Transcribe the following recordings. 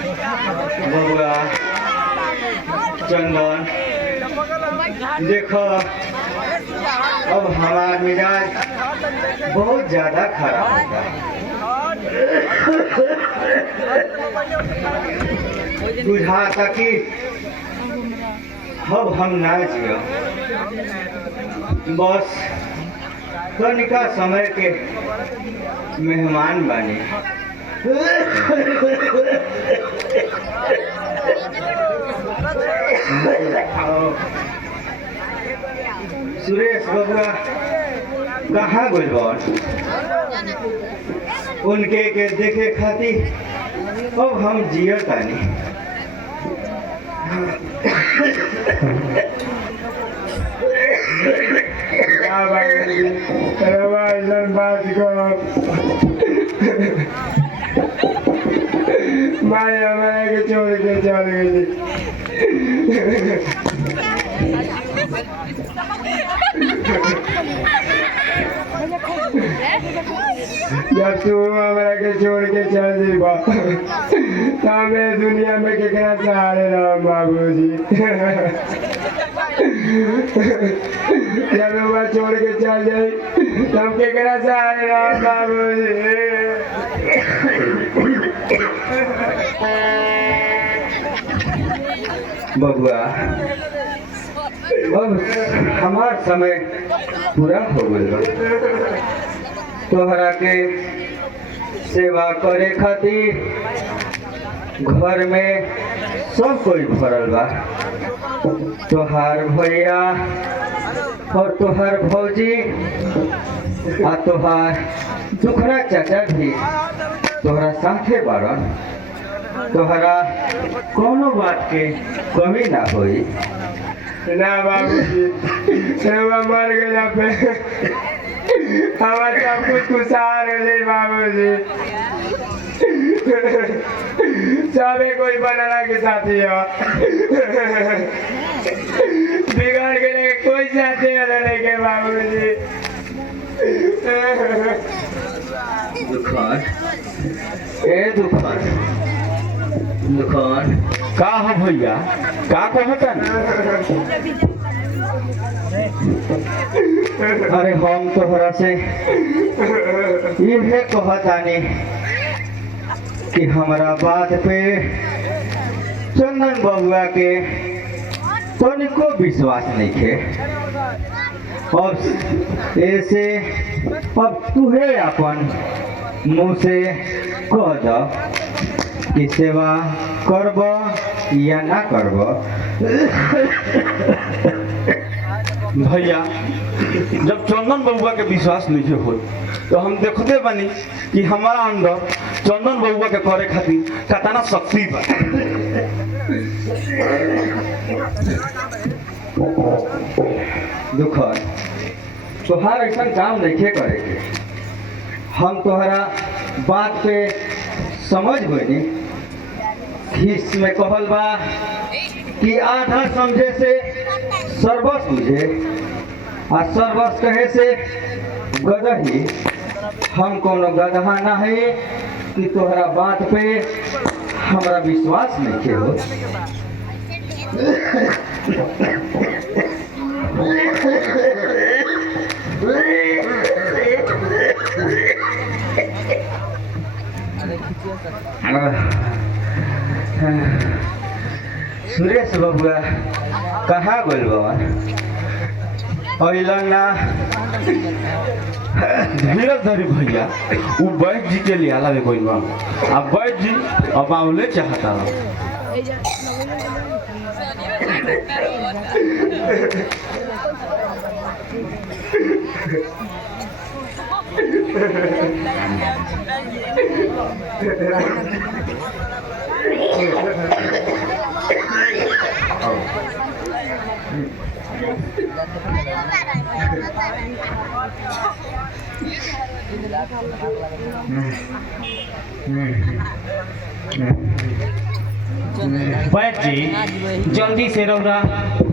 बबुआ चंदन देखो अब हमारा मिजाज बहुत ज्यादा खराब होता है। बुझाता कि अब हम ना जियो, बस कनिका समय के मेहमान बने। सुरेश बबुआ कहाँ गइल बा? उनके के देखे खातिर अब हम जियो तानी। माँ हमारे के छोड़ के चल गई। जब तू हमारा के छोड़ के चल जीवा तो हमें दुनिया में केकरा सहारे रहो बाबूजी। जब वो छोड़ के चल जाए तो हम केकरा सहारे रहो बाबूजी। बबुआ अब हमार समय पूरा हो गया। तोहरा के सेवा करे खातिर घर में सब कोई भरल बा। तोहार भैया और तोहार भौजी आ तोहार दुखरा चाचा भी तोहरा साथे बारन। तोहरा कोनो बात के कमी ना होई। ना बाबूजी सेवा मर गया पे हमारे सब कुछ खुशहाल हो जाए बाबूजी। सबे कोई बनाना के साथी है, बिगड़ के लेके कोई साथी है के बाबूजी। दुखान ए दुखान का हो भैया का कहता? अरे हम तोहरा से ये कहतानी कि हमारा बात पे चंदन बबुआ के तनिको विश्वास नहीं है। अब ऐसे अब तुहे अपन मुँह से कह दो कि सेवा करब या ना करब। भैया जब चंदन बबुआ के विश्वास नहीं हो तो हम देखते बनी कि हमारा अंदर चंदन बबुआ के करे खातिर कतना शक्ति बा। दुखर तोहार ऐसा काम नहीं करे के। हम तोहरा बात पे समझ गई खीस में कहल बा कि आधा समझे से सर्वस बुझे आ सर्वस कहे से गदही। हम कोनो गदहा ना है कि तोहरा बात पे हमरा विश्वास नहीं के हो। सुरेश बबुआ कहाँ गइल बा? अइलन ना? धीरज धरी भैया वो बैठ जी के लिए आला कोई बा। अब बैठ जी अब आवले चाहता वैद्य जी जल्दी से रौरा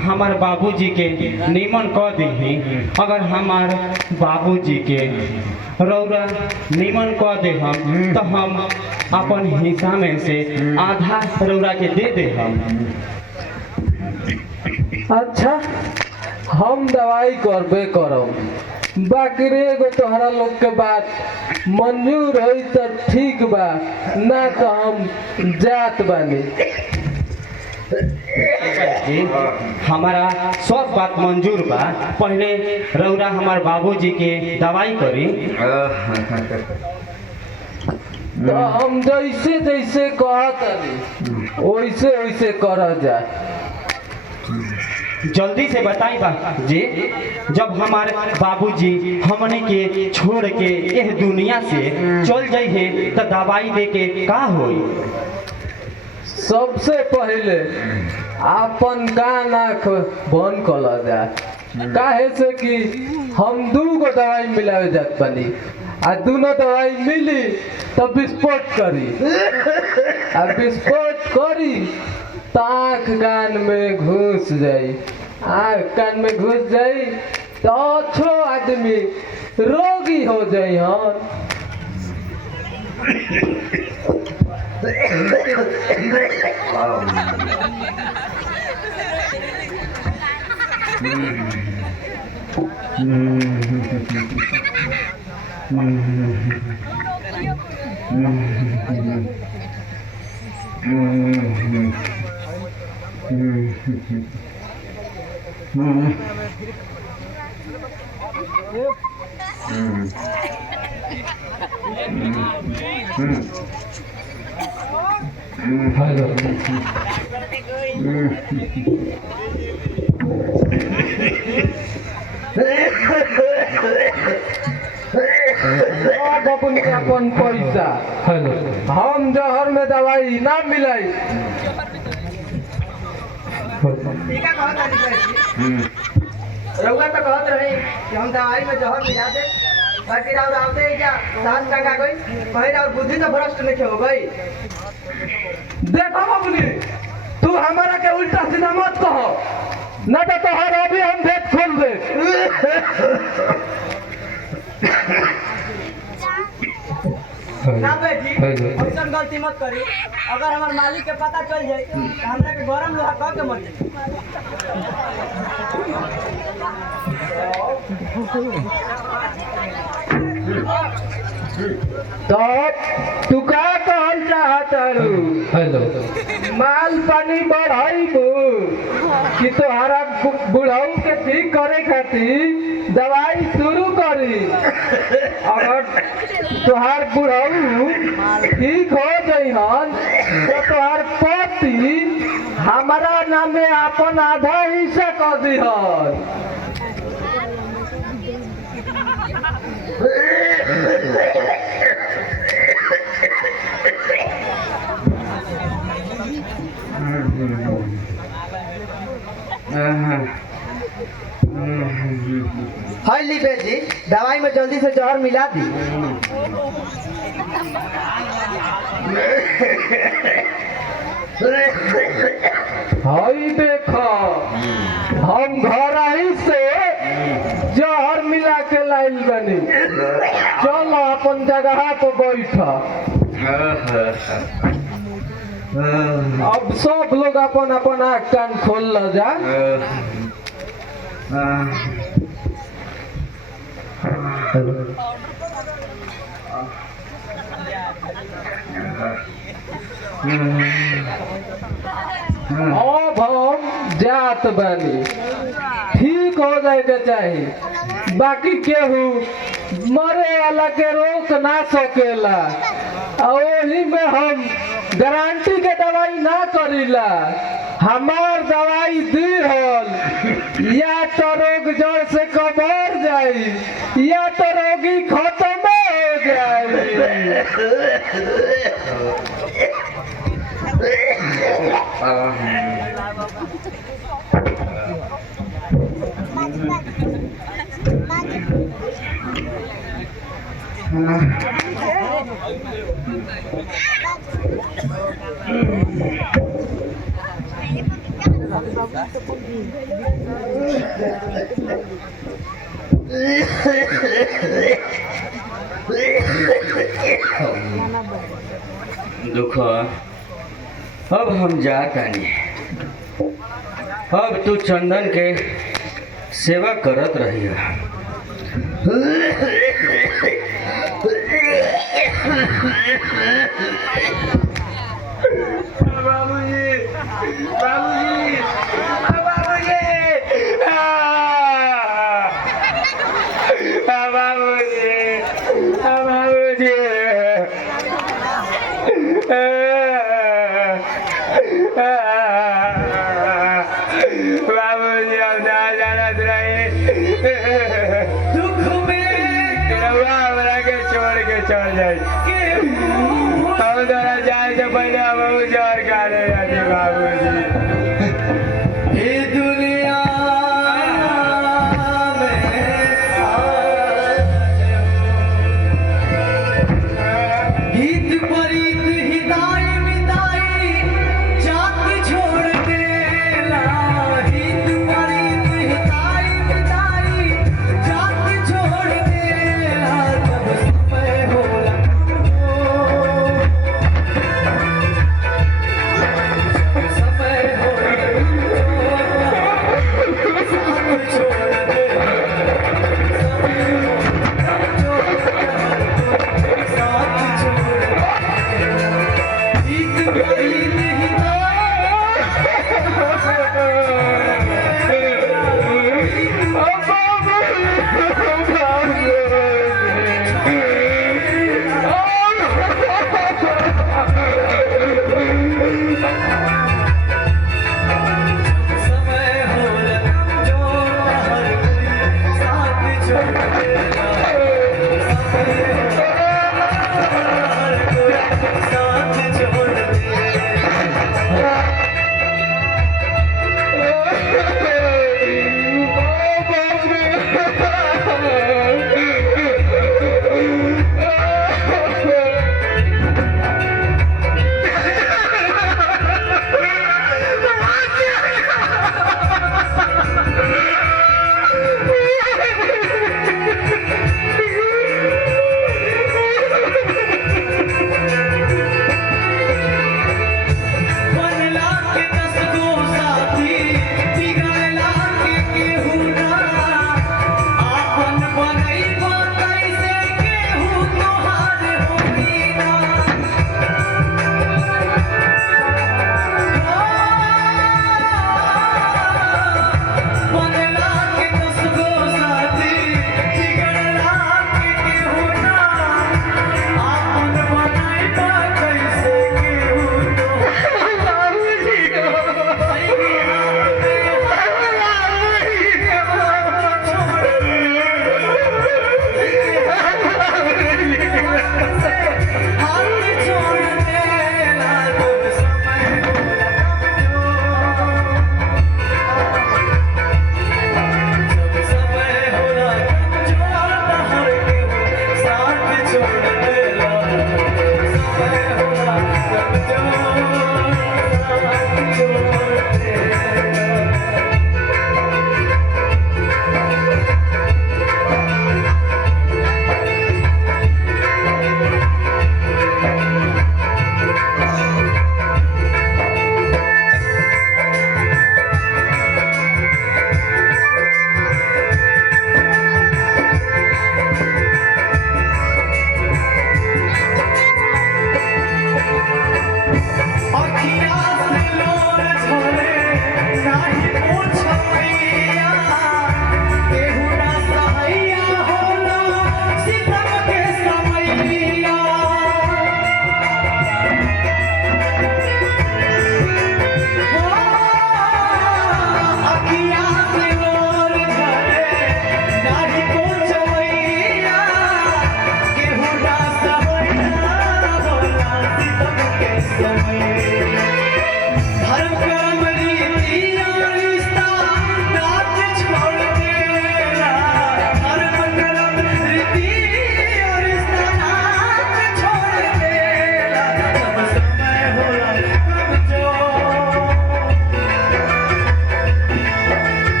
हमार बाबूजी के निमन कह दे। अगर हमार बाबूजी के रौरा निमन कह दे हम तो हम अपन हिस्सा में से आधा रौरा के दे दे हम। अच्छा हम दवाई करबे करब, बाकी रे एगो तोहरा लोग के बात मंजूर होई तो ठीक बा, ना तो हम जात बानी। जी हमारा सब बात मंजूर बा, पहले रौरा हमार बाबूजी के दवाई करी। तो हम जैसे जैसे कहत वैसे वैसे कर जा। जल्दी से बताई बा जी, जब हमारे बाबूजी हमने के छोड़ के यह दुनिया से चल जाई है तो दवाई दे के का होई? सबसे पहले अपन कान आँख बंद कर जा, काहे से कि हम दूगो दवाई मिलावे जात बानी, आ दोनों दवाई मिली तो विस्फोट करी, आ विस्फोट करी तो आँख कान में घुस जाई, आँख कान में घुस जाई तो अच्छो आदमी रोगी हो जाई। हाँ अपनी अपन पैसा हम जहर में दवाई ना मिलाई। रउआ तो कहत रहे कि हम दवाई में जहर मिला दे, बाकी राउर आवते ही क्या सांस टंगा गई, कहीं राउर बुद्धि तो भ्रष्ट नहीं हो गई। देखो बबली, तू हमारा के उल्टा सीधा मत कहो, न तो तोहर अभी हम भेद खोल दे। ना बेटी ऐसा गलती मत करी, अगर हमारे मालिक के पता चल जाए तो हमरा के गरम लोहा कह के मर जाए। तो तू का कहल चाहत हेलो माल पानी बढ़ाइबू कि तोहरा बुढ़ऊ के ठीक करे खातिर दवाई शुरू करी? अगर तोहार बुढ़ऊ ठीक हो जइहन तो तोहार पति हमारा नामे अपन आधा हिस्सा कर दिहन। हाय लीबे जी, दवाई में जल्दी से जहर मिला दी। हाय देखो, हम घर ही से जहर मिला के लाइल बनी, चलो अपन जगह पे बैठा। अब सब लोग अपन अपन आँख कान खोल ल जा। अब हम जात बानी, ठीक हो जाए के चाहिए, बाकी केहू मरे वाला के रोक ना सकेला, और वही में हम गारंटी के दवाई ना करीला। हमार दवाई दी हल या तो रोग जड़ से कबर जाई या तो रोगी खत्म हो जाए। दुख अब हम जाता नहीं। अब तू चंदन के सेवा करत रही। बाबूजी बाबूजी बाबूजी बाबूजी बाबूजी अब ना जानत रही दुख में रउआ हमरा के छोड़ के चल जाई। हम तोरा जाए से पहले हम जर काटे जाते बाबूजी। ये दुनिया हित परित हिताई मिताई जात छोड़ देला। हित परित हिताई मिताई जात छोड़ देला। जब समय होला समय होला साथ छोड़ देला। साथ छोड़ हित परित समय होला कमजोर हर कोई साथ छोड़ देला। समय होला हर कोई साथ छोड़ देला।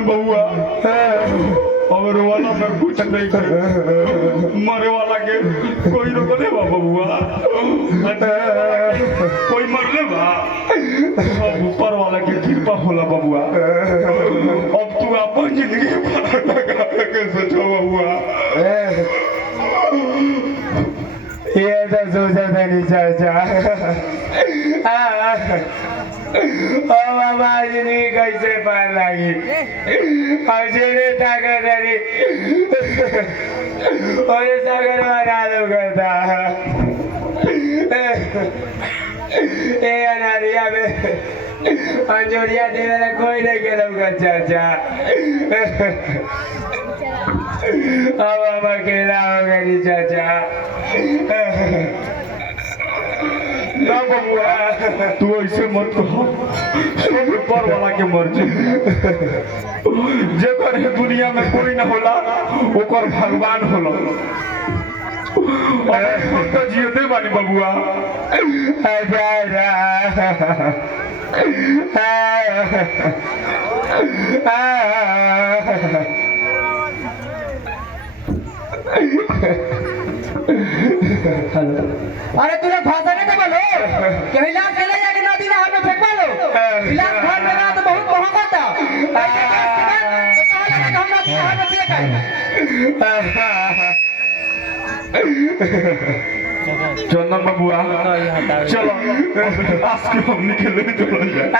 चंदन बबुआ अब रोवाला में कुछ नहीं करे मरे वाला के कोई रोक ले बा बबुआ कोई मर ले बा सब ऊपर वाला के कृपा होला बबुआ अब तू अपन जिंदगी पार लगा के सोचो बबुआ ये तो सोचा था नहीं चाचा अब हमारी जिंदगी कैसे पार लगी अजय ताकत अरे और सागर बना लो करता ए अनारिया में अंजोरिया देवे कोई नहीं के लोग चाचा अब हम अकेला हो गए चाचा ना बबुआ तू ऐसे मत कहो सब ऊपर वाला के मर्जी जेकर है दुनिया में कोई ना होला ओकर भगवान होला और हम तो जियते बानी बबुआ अरे तू लोग भाषा नहीं बोलो कि हिलास चले जाके नदी नहर में फेंकवा लो हिलास घर में रहा तो बहुत महंगा था तो कहा लगा कि हम नदी नहर में फेंक आए चंदन बबुआ चलो आज के हम निकले चलो जाए